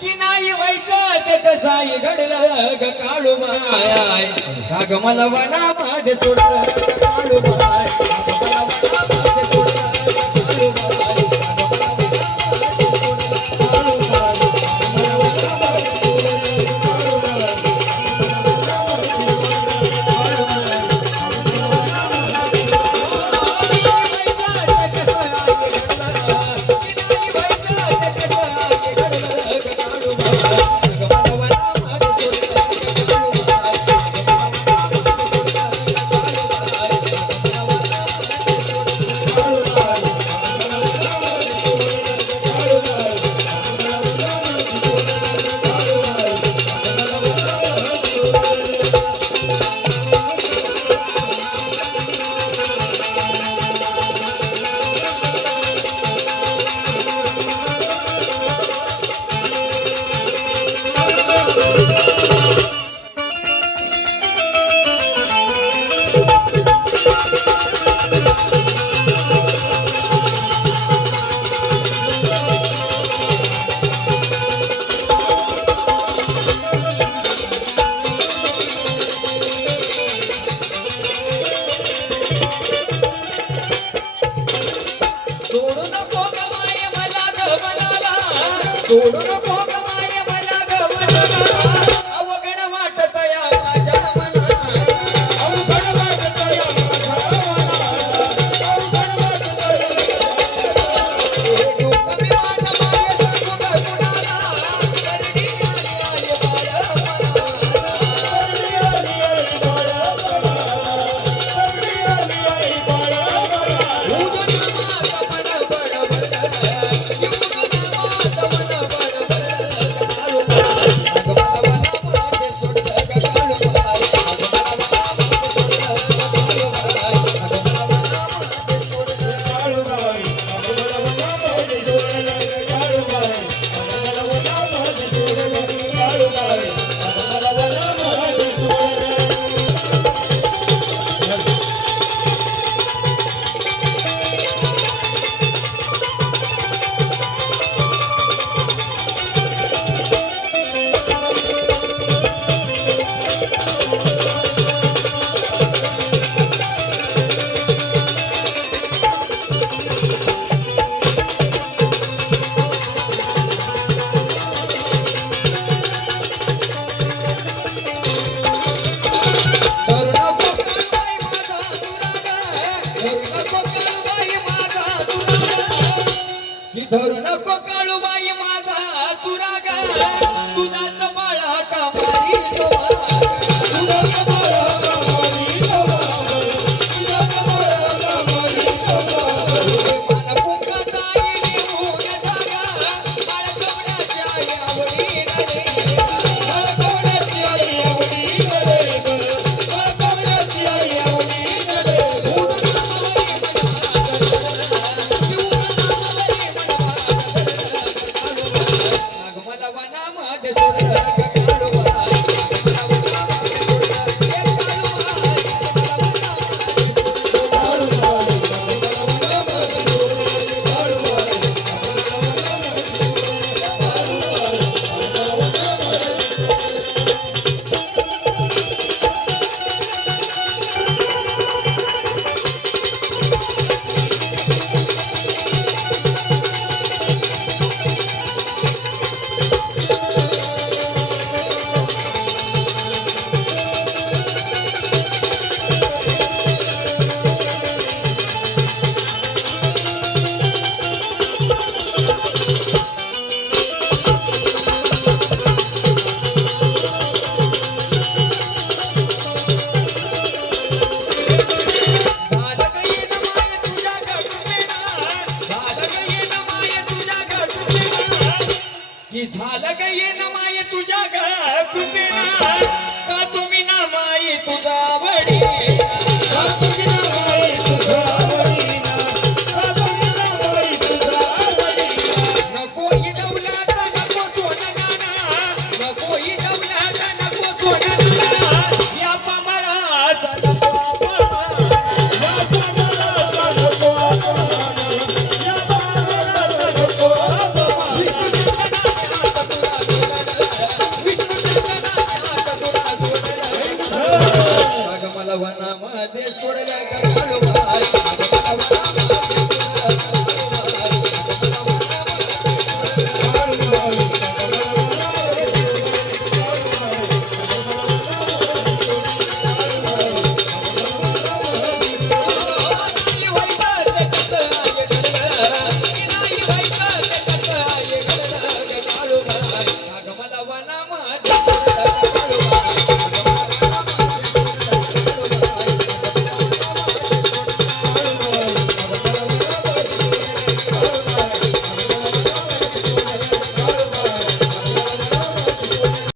की नाही व्हायचं ते कसाही घडलं ग काळू माय काग मला वना माझे सोडलं ग काळू माय मला वना माझे सोडलं ग काळू माय सोडू नको ग माय मला ग मनाला अवघड वाटत या माझ्या मनाला अवघड वाटत या दुःख मी माझं मागे सांगू ग कुणाला करडी आली आली बाळ धरू नको काळूबाई माझा तुराग तुझाच बाळा का मारी तुझाच बाळा का मारी मन कुंकाचा आई घेऊन जागा बाळकवड्याची आई आवडी नये बाळकवड्याची आई आवडी नये बाळकवड्याची आई आवडी नये झालं ग ये न माये तुझ्या ग कृपेना का तुम्ही ना माये तुझा वडी का तुम्ही ना माये तुझा